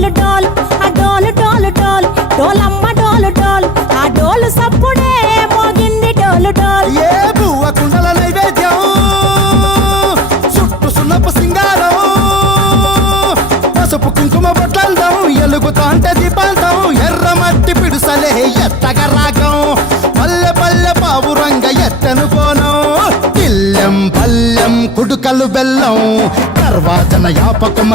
డోల్ డోల్ ఆ డోల్ డోల్ డోల్ డోలమ్మ డోలు డోల్ ఆ డోల్ సప్పుడే మోగింది డోల్ డోల్. ఏ బువ్వ కుండల నైవేద్యం చుట్టు సున్నపు సింగారం పసుపు కుంకుమ బొట్లందం ఎలుగుతాంటే దీపాంతం ఎర్ర మట్టి పిడుసలే ఎత్తగ రాగం పల్లె పల్లె పావురంగ ఎత్తను కోనం ఇల్లెం పల్లెం కుడుకలు బెల్లం. తర్వాత యాపకం